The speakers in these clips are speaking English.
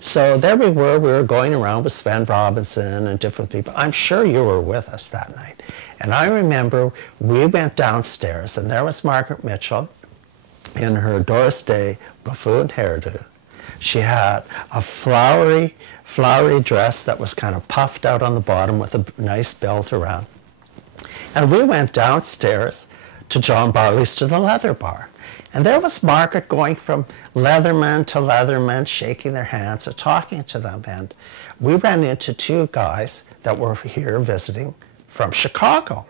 So there we were going around with Sven Robinson and different people. I'm sure you were with us that night. And I remember we went downstairs, and there was Margaret Mitchell in her Doris Day buffoon hairdo. She had a flowery dress that was kind of puffed out on the bottom with a nice belt around. And we went downstairs to John Barley's to the leather bar. And there was Margaret going from leatherman to leatherman, shaking their hands and talking to them. And we ran into two guys that were here visiting from Chicago.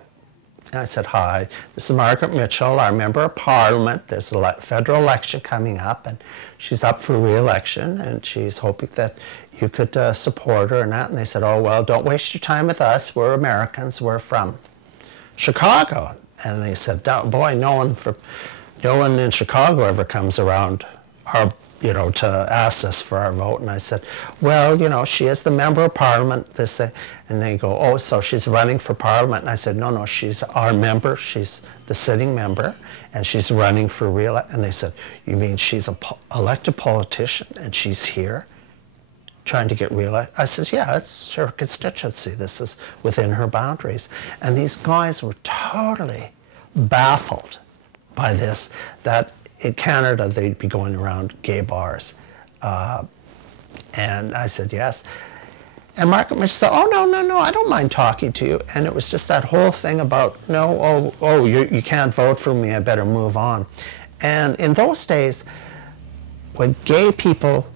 And I said, hi, this is Margaret Mitchell, our member of Parliament. There's a federal election coming up, and she's up for re-election, and she's hoping that you could support her and that. And they said, oh, well, don't waste your time with us. We're Americans. We're from Chicago. And they said, boy, no one in Chicago ever comes around to ask us for our vote. And I said, well, she is the member of Parliament. And they go, oh, so she's running for Parliament. And I said, no, she's our member. She's the sitting member, and she's running for re-election. And they said, you mean she's an elected politician, and she's here trying to get re-elected? I said, yeah, it's her constituency. This is within her boundaries. And these guys were totally baffled by this, that in Canada they'd be going around gay bars. And I said, yes. And Margaret Mitchell said, oh, no, I don't mind talking to you. And it was just that whole thing about, no, you can't vote for me, I better move on. And in those days, when gay people,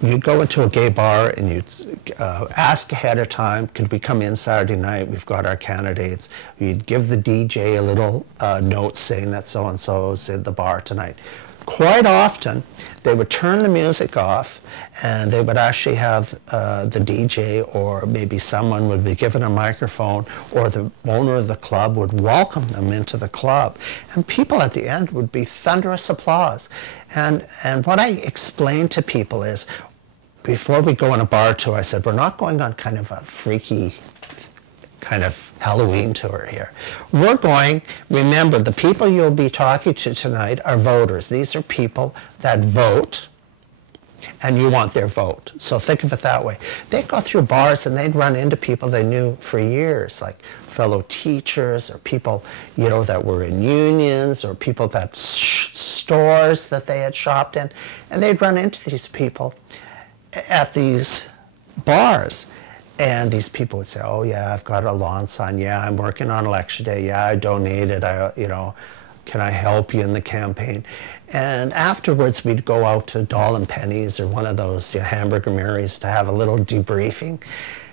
you'd go into a gay bar and you'd ask ahead of time, could we come in Saturday night? We've got our candidates. You'd give the DJ a little note saying that so-and-so is in the bar tonight. Quite often, they would turn the music off, and they would actually have the DJ, or maybe someone would be given a microphone, or the owner of the club would welcome them into the club. And people at the end would be thunderous applause. And what I explained to people is, before we go on a bar tour, I said, we're not going on kind of a freaky kind of Halloween tour here. We're going, remember, the people you'll be talking to tonight are voters. These are people that vote, and you want their vote. So think of it that way. They'd go through bars and they'd run into people they knew for years, like fellow teachers, or people, that were in unions, or people that stores that they had shopped in. And they'd run into these people at these bars. And these people would say, oh, yeah, I've got a lawn sign. Yeah, I'm working on election day. Yeah, I donated. Can I help you in the campaign? And afterwards, we'd go out to Doll and Penny's or one of those Hamburger Marys to have a little debriefing,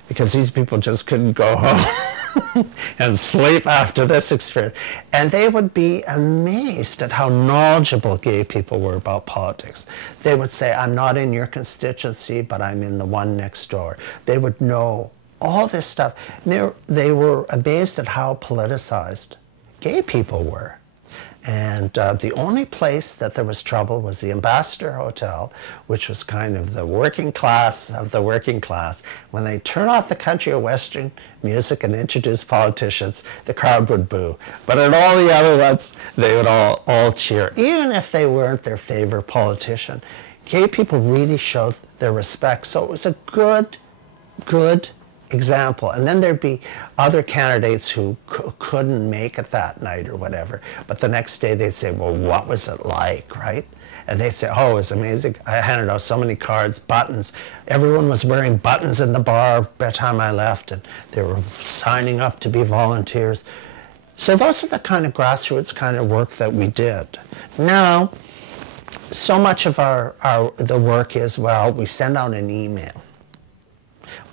because these people just couldn't go home and sleep after this experience. And they would be amazed at how knowledgeable gay people were about politics. They would say, I'm not in your constituency, but I'm in the one next door. They would know all this stuff. They were amazed at how politicized gay people were. And the only place that there was trouble was the Ambassador Hotel, which was kind of the working class of the working class. When they turn off the country or western music and introduce politicians, the crowd would boo. But at all the other ones, they would all cheer, even if they weren't their favorite politician. Gay people really showed their respect. So it was a good example. And then there'd be other candidates who couldn't make it that night or whatever, but the next day they'd say, well, what was it like, right? And they'd say, oh, it was amazing. I handed out so many cards, buttons. Everyone was wearing buttons in the bar by the time I left, and they were signing up to be volunteers. So those are the kind of grassroots kind of work that we did. Now, so much of the work is, well, we send out an email.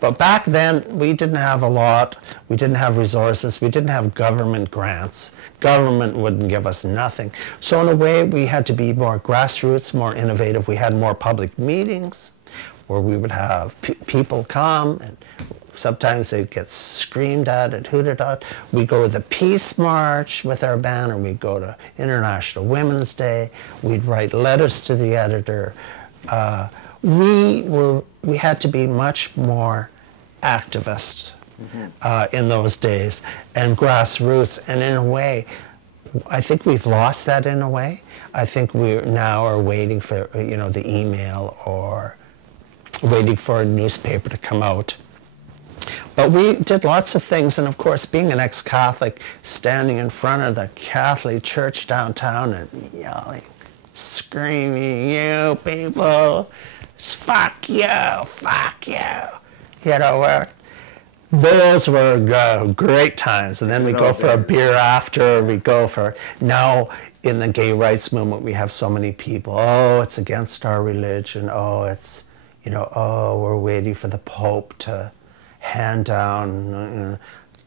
But back then, we didn't have a lot. We didn't have resources. We didn't have government grants. Government wouldn't give us nothing. So in a way, we had to be more grassroots, more innovative. We had more public meetings where we would have people come, and sometimes they'd get screamed at and hooted at. We go to the Peace March with our banner. We'd go to International Women's Day. We'd write letters to the editor. We had to be much more activist in those days, and grassroots. And in a way, I think we've lost that in a way. I think we now are waiting for the email or waiting for a newspaper to come out. But we did lots of things, and of course, being an ex-Catholic, standing in front of the Catholic church downtown and yelling, screaming, "You people, fuck you, fuck you." You know, those were great times. And then we go for a beer after, we go for, now in the gay rights movement, we have so many people, oh, it's against our religion, oh, it's, you know, oh, we're waiting for the Pope to hand down,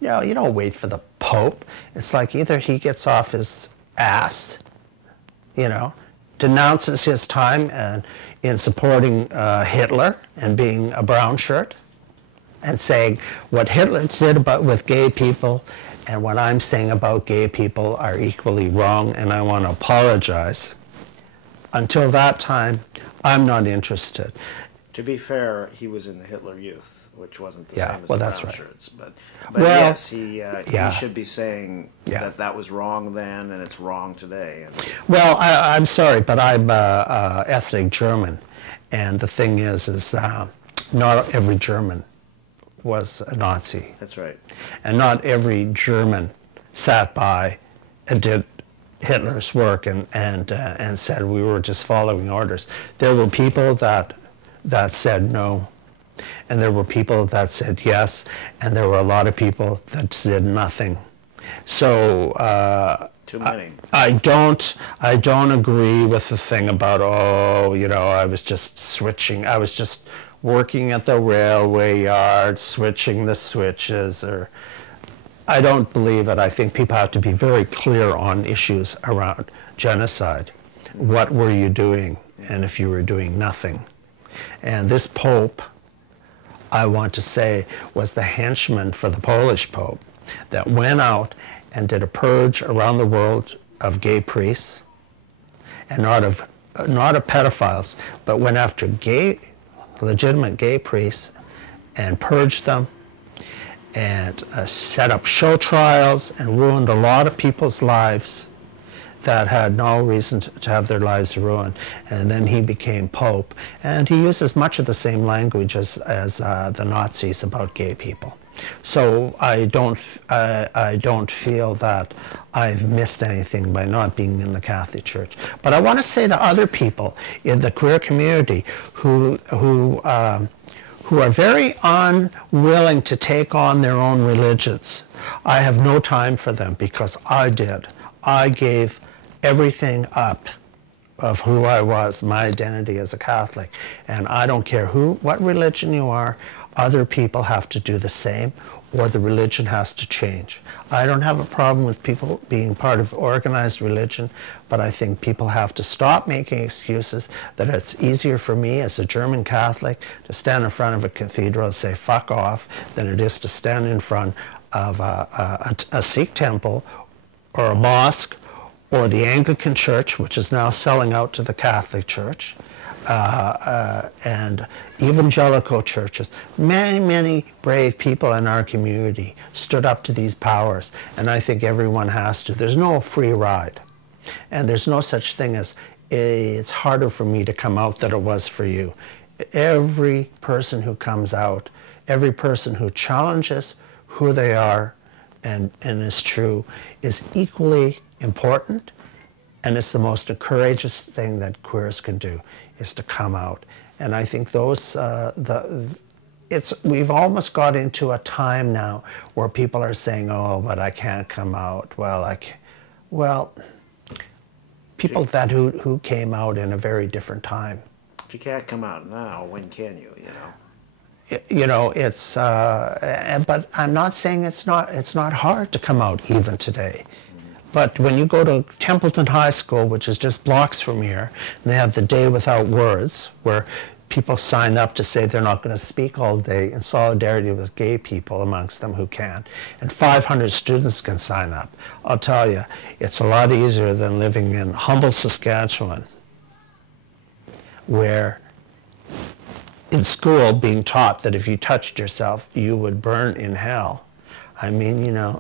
you know, you don't wait for the Pope. It's like either he gets off his ass, you know, denounces his time and in supporting Hitler and being a brown shirt and saying what Hitler did with gay people and what I'm saying about gay people are equally wrong, and I want to apologize. Until that time, I'm not interested. To be fair, he was in the Hitler Youth, which wasn't the same as well, the that's brown right. shirts. But Well, yes, he should be saying that that was wrong then and it's wrong today. And well, I'm sorry, but I'm ethnic German, and the thing is not every German was a Nazi. that's right. And not every German sat by and did Hitler's work and said we were just following orders. There were people that said no, and there were people that said yes, and there were a lot of people that did nothing. So Too many. I don't agree with the thing about, oh, you know, I was just switching, I was just working at the railway yard, switching the switches, or I don't believe it. I think people have to be very clear on issues around genocide. What were you doing? And if you were doing nothing. And this Pope, I want to say, was the henchman for the Polish Pope that went out and did a purge around the world of gay priests, and not of pedophiles, but went after legitimate gay priests and purged them and set up show trials and ruined a lot of people's lives that had no reason to have their lives ruined. And then he became Pope, and he uses much of the same language as the Nazis about gay people. So I don't feel that I've missed anything by not being in the Catholic Church. But I want to say to other people in the queer community who are very unwilling to take on their own religions, I have no time for them, because I did. I gave everything up of who I was, my identity as a Catholic, and I don't care what religion you are. Other people have to do the same, or the religion has to change. I don't have a problem with people being part of organized religion, but I think people have to stop making excuses that it's easier for me as a German Catholic to stand in front of a cathedral and say fuck off than it is to stand in front of a Sikh temple or a mosque or the Anglican Church, which is now selling out to the Catholic Church, and evangelical churches. Many, many brave people in our community stood up to these powers, and I think everyone has to. There's no free ride, and there's no such thing as it's harder for me to come out than it was for you. Every person who comes out, every person who challenges who they are and is true is equally important, and it's the most courageous thing that queers can do, is to come out. And I think those, we've almost got into a time now where people are saying, oh, but I can't come out. Well, people who came out in a very different time. If you can't come out now, when can you, you know? You know, it's, but I'm not saying it's not hard to come out even today. But when you go to Templeton High School, which is just blocks from here, and they have the Day Without Words, where people sign up to say they're not going to speak all day in solidarity with gay people amongst them who can. And 500 students can sign up. I'll tell you, it's a lot easier than living in Humboldt, Saskatchewan, where in school being taught that if you touched yourself, you would burn in hell. I mean, you know,